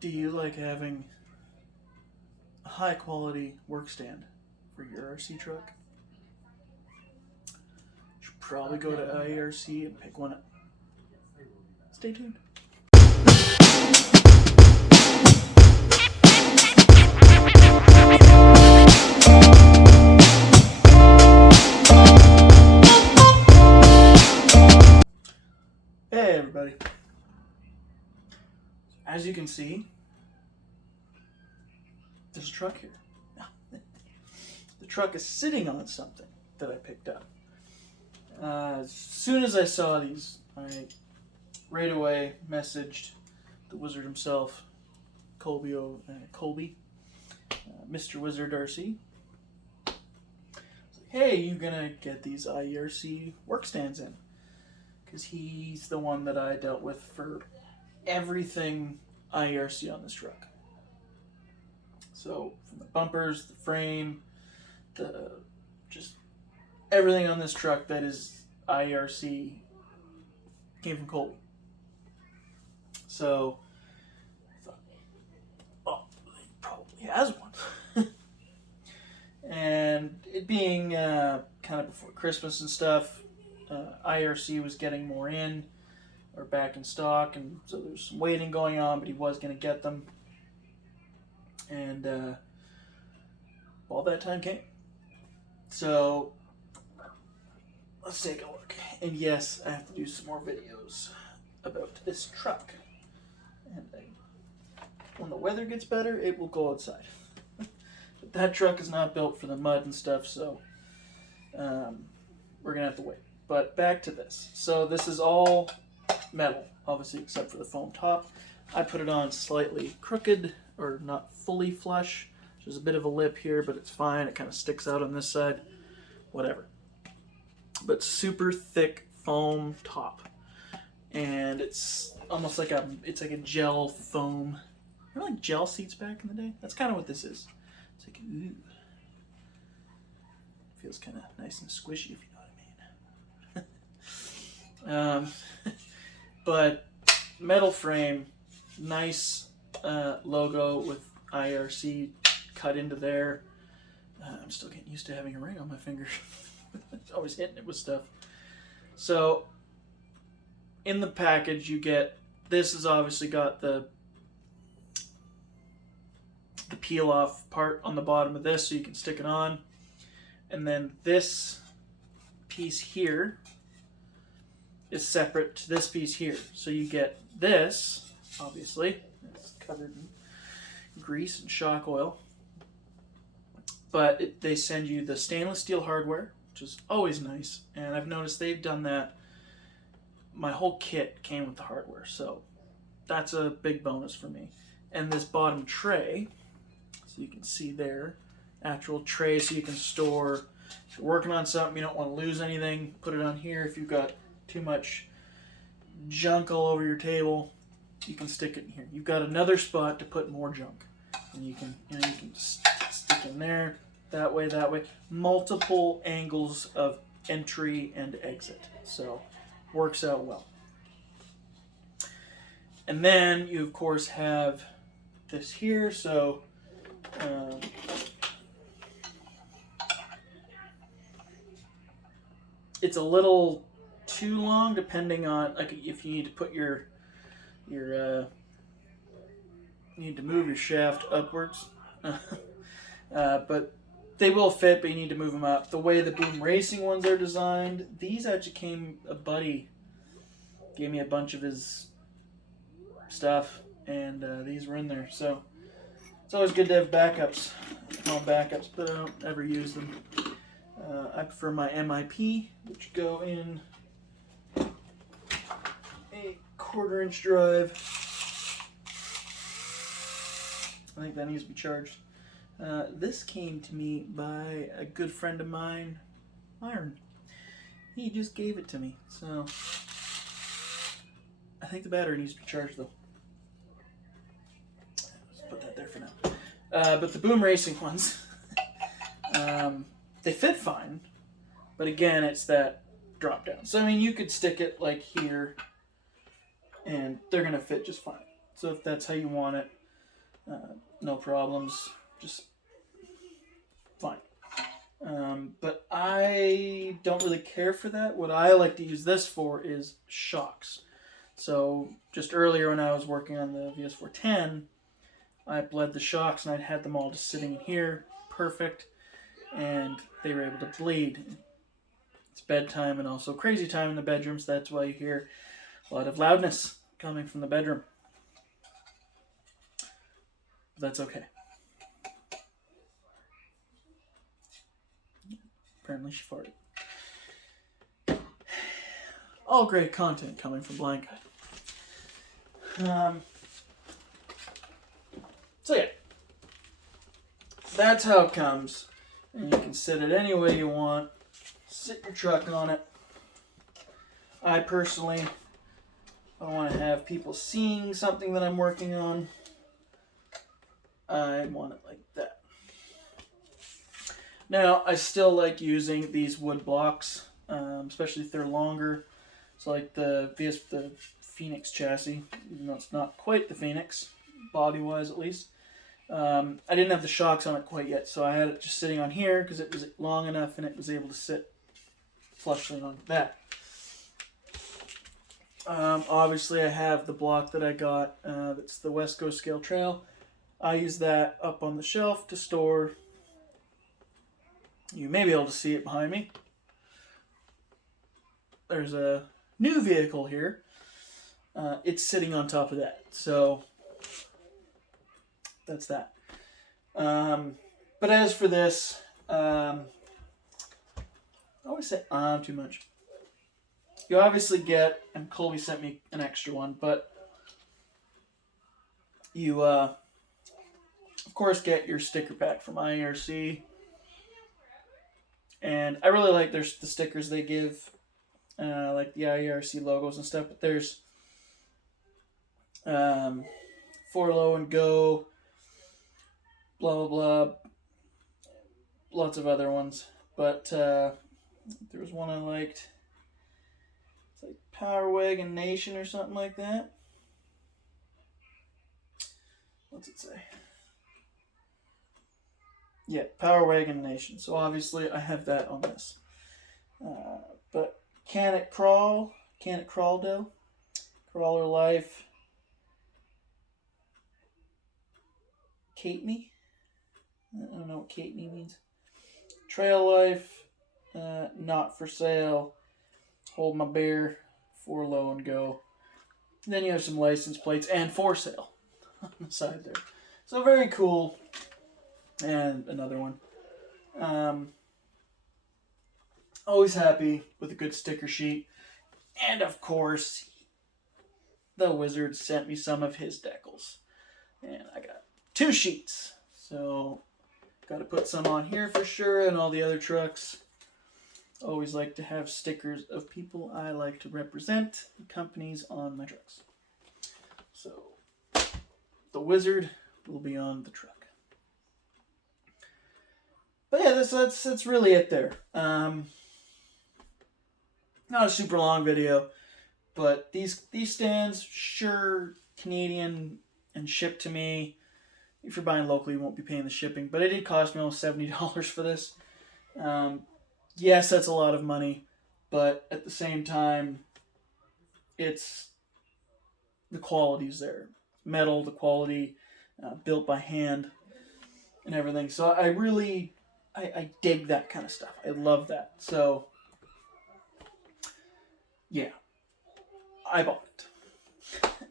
Do you like having a high quality work stand for your RC truck? You should probably go to IERC and pick one up. Stay tuned. Hey everybody. As you can see, there's a truck here. The truck is sitting on something that I picked up. As soon as I saw these, I right away messaged the wizard himself, Colby, Mr. Wizard RC. Hey, you gonna get these IERC work stands in? Because he's the one that I dealt with for everything IERC on this truck. So from the bumpers, the frame, just everything on this truck that is IERC came from Colby. So I thought, oh, he probably has one. And it being kind of before Christmas and stuff, IERC was getting more in, or back in stock, and so there's some waiting going on, but he was going to get them. And all that time came. So let's take a look. And yes, I have to do some more videos about this truck. And when the weather gets better, it will go outside. But that truck is not built for the mud and stuff, so we're going to have to wait. But back to this. So this is all metal, obviously, except for the foam top. I put it on slightly crooked, or not fully flush. There's a bit of a lip here, but it's fine. It kind of sticks out on this side. Whatever. But super thick foam top. And it's almost like it's like a gel foam. Remember like gel seats back in the day? That's kind of what this is. It's like, ooh. Feels kind of nice and squishy, if you know what I mean. But metal frame, nice logo with IERC cut into there. I'm still getting used to having a ring on my finger. Always hitting it with stuff. So in the package you get, this has obviously got the peel off part on the bottom of this so you can stick it on. And then this piece here is separate to this piece here. So you get this, obviously, it's covered in grease and shock oil. But they send you the stainless steel hardware, which is always nice. And I've noticed they've done that. My whole kit came with the hardware, so that's a big bonus for me. And this bottom tray, so you can see there, actual tray so you can store, if you're working on something, you don't want to lose anything, put it on here. If you've got too much junk all over your table, you can stick it in here. You've got another spot to put more junk, and you can just stick in there, that way, multiple angles of entry and exit, so works out well. And then you of course have this here, so it's a little too long depending on, like, if you need to put you need to move your shaft upwards. But they will fit, but you need to move them up. The way the BoomRacing ones are designed, these actually came, a buddy gave me a bunch of his stuff, and these were in there. So it's always good to have backups. I call them backups, but I don't ever use them. I prefer my MIP, which go in a 1/4 inch drive. I think that needs to be charged. This came to me by a good friend of mine, Myron. He just gave it to me, so I think the battery needs to be charged though. Let's put that there for now. But the BoomRacing ones, they fit fine, but again, it's that drop down. So I mean, you could stick it like here, and they're gonna fit just fine. So if that's how you want it. No problems, just fine. But I don't really care for that. What I like to use this for is shocks. So just earlier when I was working on the VS410, I bled the shocks and I had them all just sitting in here, perfect, and they were able to bleed. It's bedtime and also crazy time in the bedroom, so that's why you hear a lot of loudness coming from the bedroom. That's okay. Apparently she farted. All great content coming from Blind Guide. So yeah, that's how it comes. And you can set it any way you want. Sit your truck on it. I personally don't want to have people seeing something that I'm working on. I want it like that. Now, I still like using these wood blocks, especially if they're longer. So like the Phoenix chassis, even though it's not quite the Phoenix, body-wise at least. I didn't have the shocks on it quite yet, so I had it just sitting on here because it was long enough and it was able to sit flushly on that. Obviously, I have the block that I got. That's the West Coast Scale Trail. I use that up on the shelf to store. You may be able to see it behind me. There's a new vehicle here. It's sitting on top of that. So that's that. But as for this, I always say too much. You obviously get, and Colby sent me an extra one, but you of course get your sticker pack from IERC. And I really like the stickers they give, like the IERC logos and stuff. But there's For Low and Go, blah blah blah, lots of other ones. But there was one I liked. It's like Power Wagon Nation or something like that. What's it say? Yeah, Power Wagon Nation. So obviously I have that on this. But Can It Crawl Dough, Crawler Life, Cateney. I don't know what Cateney means. Trail Life, Not For Sale, Hold My Beer, For Low and Go. And then you have some license plates and For Sale on the side there. So very cool. And another one. Always happy with a good sticker sheet. And of course, the wizard sent me some of his decals. And I got 2 sheets. So, got to put some on here for sure, and all the other trucks. Always like to have stickers of people I like to represent, the companies on my trucks. So, the wizard will be on the truck. But yeah, that's really it there. Not a super long video, but these stands, sure, Canadian and shipped to me. If you're buying locally, you won't be paying the shipping, but it did cost me almost $70 for this. Yes, that's a lot of money, but at the same time, it's the quality's there. Metal, the quality, built by hand, and everything. So I really, I dig that kind of stuff. I love that. So, yeah, I bought it.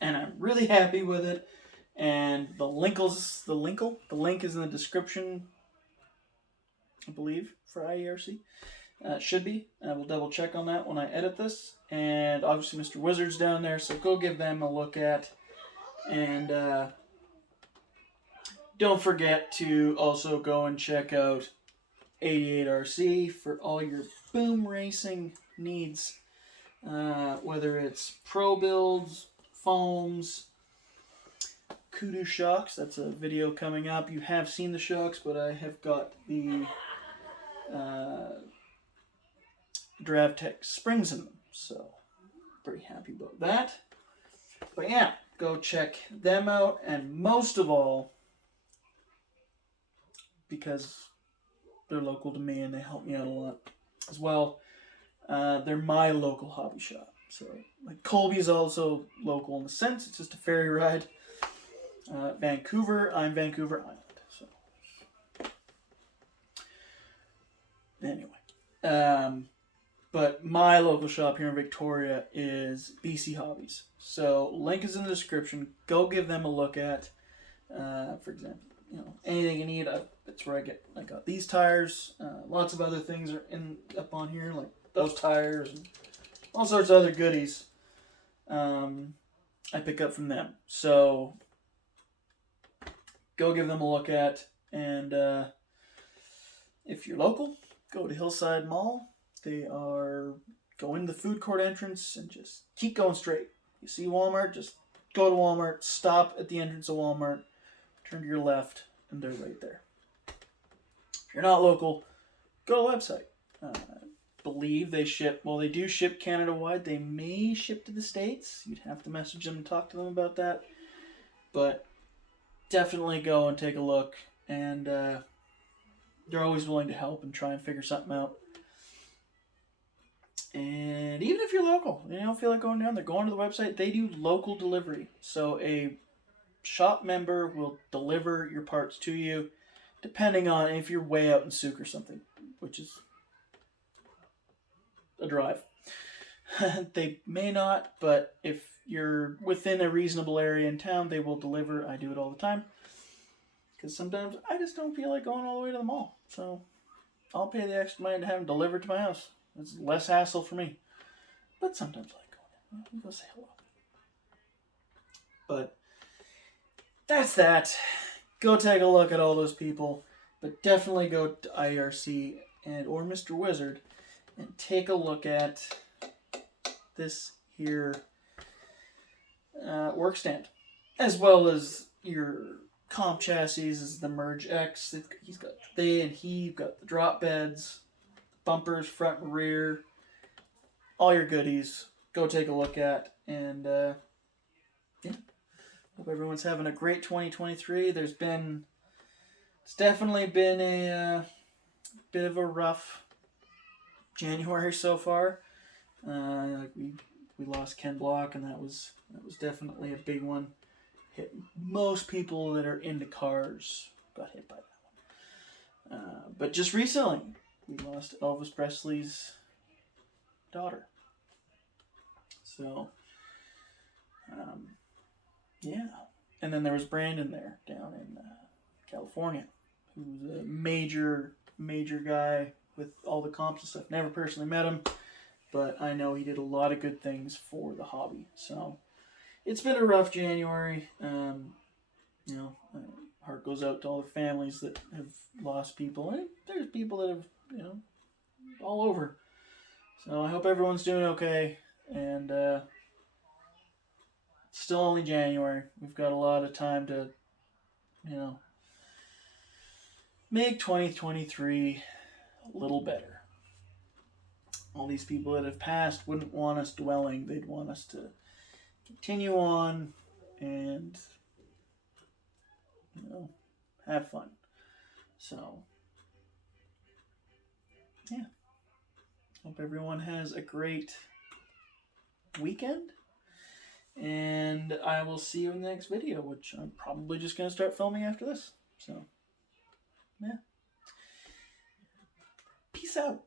And I'm really happy with it. And the link is in the description, I believe, for IERC. It should be. I will double check on that when I edit this. And obviously Mr. Wizard's down there, so go give them a look at. And don't forget to also go and check out 88 RC for all your BoomRacing needs. Whether it's pro builds, foams, Kudu shocks. That's a video coming up. You have seen the shocks, but I have got the DravTech springs in them. So, pretty happy about that. But yeah, go check them out. And most of all, because they're local to me and they help me out a lot as well. They're my local hobby shop. So, like, Colby's also local in the sense. It's just a ferry ride. Vancouver, I'm Vancouver Island. So, anyway. But my local shop here in Victoria is BC Hobbies. So, link is in the description. Go give them a look at. For example, you know, anything you need, that's where I got these tires. Lots of other things are up on here, like those tires and all sorts of other goodies. I pick up from them. So go give them a look at. And if you're local, go to Hillside Mall. Go into the food court entrance and just keep going straight. You see Walmart, just go to Walmart, stop at the entrance of Walmart, turn to your left, and they're right there. If you're not local, go to the website. I believe they do ship Canada-wide. They may ship to the States. You'd have to message them and talk to them about that. But definitely go and take a look. And they're always willing to help and try and figure something out. And even if you're local, you don't feel like going down there, go onto the website. They do local delivery. So a shop member will deliver your parts to you, depending on if you're way out in Souk or something, which is a drive. They may not, but if you're within a reasonable area in town, they will deliver. I do it all the time. Because sometimes I just don't feel like going all the way to the mall. So I'll pay the extra money to have them delivered to my house. It's less hassle for me. But sometimes I like going in. Go say hello. But that's that. Go take a look at all those people. But definitely go to IERC or Mr. Wizard and take a look at this here work stand. As well as your comp chassis is the Merge X. He's got you've got the drop beds, bumpers, front and rear, all your goodies. Go take a look at. And yeah. Hope everyone's having a great 2023. It's definitely been a bit of a rough January so far. We lost Ken Block, and that was definitely a big one. Hit most people that are into cars got hit by that one. But just recently, we lost Elvis Presley's daughter. So, yeah. And then there was Brandon there down in California, who's a major guy with all the comps and stuff. Never personally met him, but I know he did a lot of good things for the hobby. So it's been a rough January. Heart goes out to all the families that have lost people. And there's people that have, all over. So I hope everyone's doing okay. And still only January. We've got a lot of time to, make 2023 a little better. All these people that have passed wouldn't want us dwelling. They'd want us to continue on and, have fun. So, yeah. Hope everyone has a great weekend. And I will see you in the next video, which I'm probably just going to start filming after this. So, yeah. Peace out.